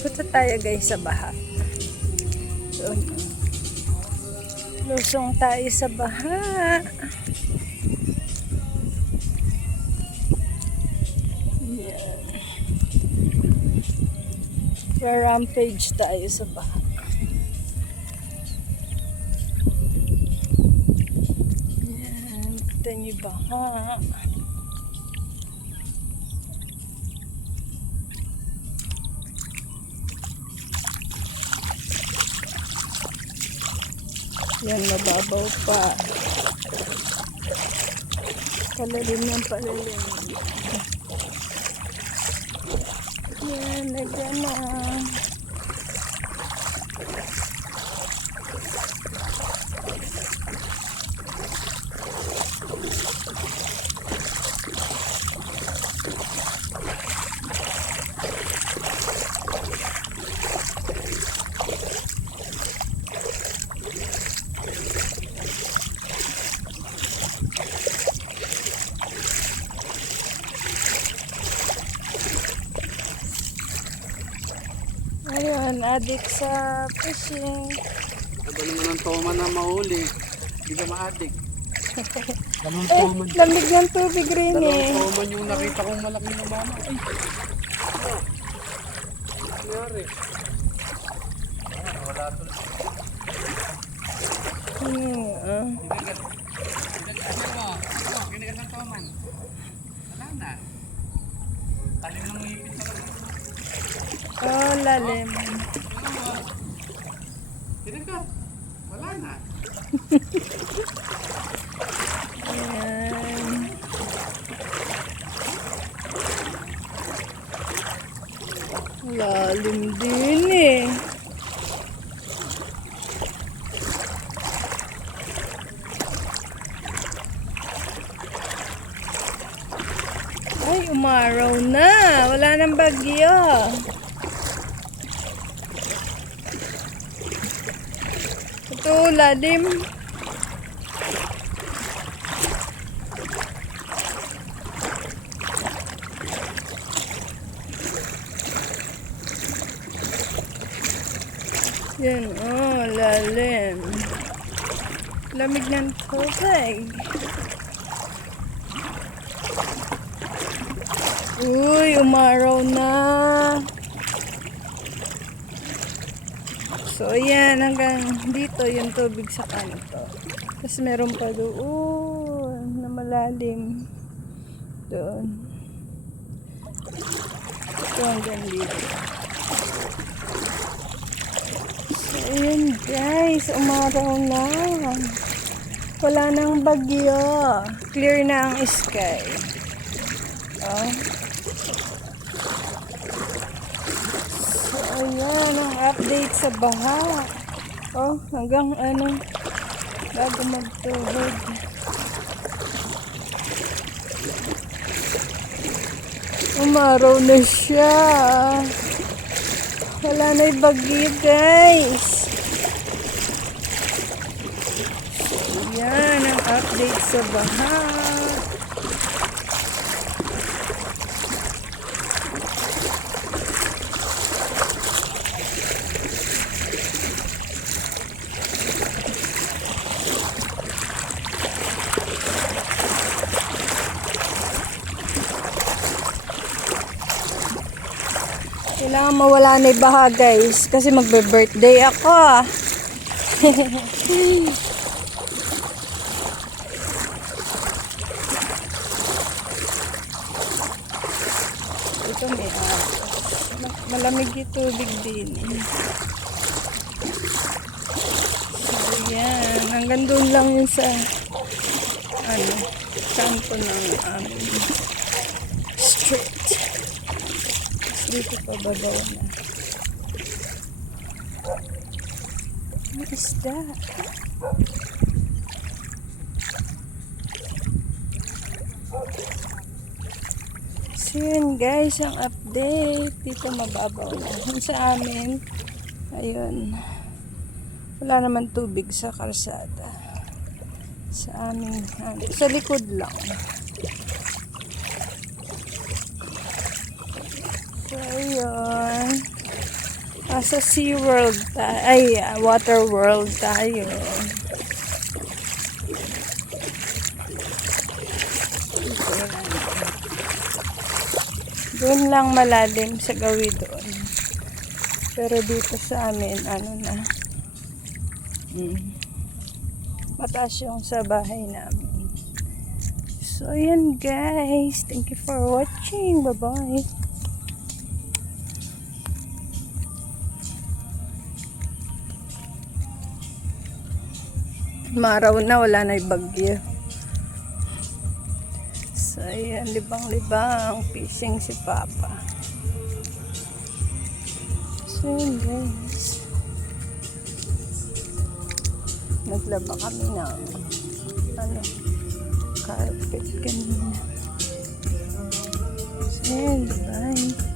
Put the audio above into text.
Punta tayo guys sa baha. So, lusong tayo sa baha. Yan. Rampage tayo sa baha. Yan. Kita niyo baha. Yan, mababaw pa. Palalim yan, palalim. Yan, nagyan na. Ayun, adik sa fishing. Aba naman ang toma na mahuli. Hindi ka ma-addict. Dalawang Eh, toman. lamig ng tubig rin eh. Dalawang toman yung nakita kong malaki na mama. Ay! Ano? Nangyari? Wala tuloy. Kinigat ng toman. Wala na. Talim ng ngipin sa mga. Oh, lalim. Kinigat. Wala na. Ayan. Lalim din eh. Ay, umaraw na. Wala nang bagyo. Ito, lalim. Yan, oh, lalim. Lamig ng tubig. Uy, umaraw na. So, ayan, hanggang dito yung tubig sa kanto. Tapos meron pa doon na malalim. Doon. Ito hanggang dito. So, ayan guys, umaraw na. Wala nang bagyo. Clear na ang sky. Oh. Ayan, ang update sa baha. Oh, hanggang ano, bago magtuhod. Umaraw na siya. Wala na yung bagyo, guys. Ayan, ang update sa baha. Kailangan mawala na yung baha guys kasi magbe-birthday ako. Ito may malamig yung tubig din. So yan, hanggang doon lang yun sa ano, kanto ng street. Dito pa babaw na. What is that? So yun guys, ang update. Dito mababaw na. Yung sa amin, ayun. Wala naman tubig sa kalsada. Sa amin, sa likod lang. So, ayun. Nasa SeaWorld ay Water World tayo. Doon lang malalim sa gawi doon. Pero dito sa amin, ano na. Mataas yung sa bahay namin. So, ayan guys. Thank you for watching. Bye-bye. Maraw na, wala na yung bagyo. So, ayan, libang-libang. Fishing si Papa. So, ayan guys. Naglaba kami ng carpet kanina. So, ayan, bye.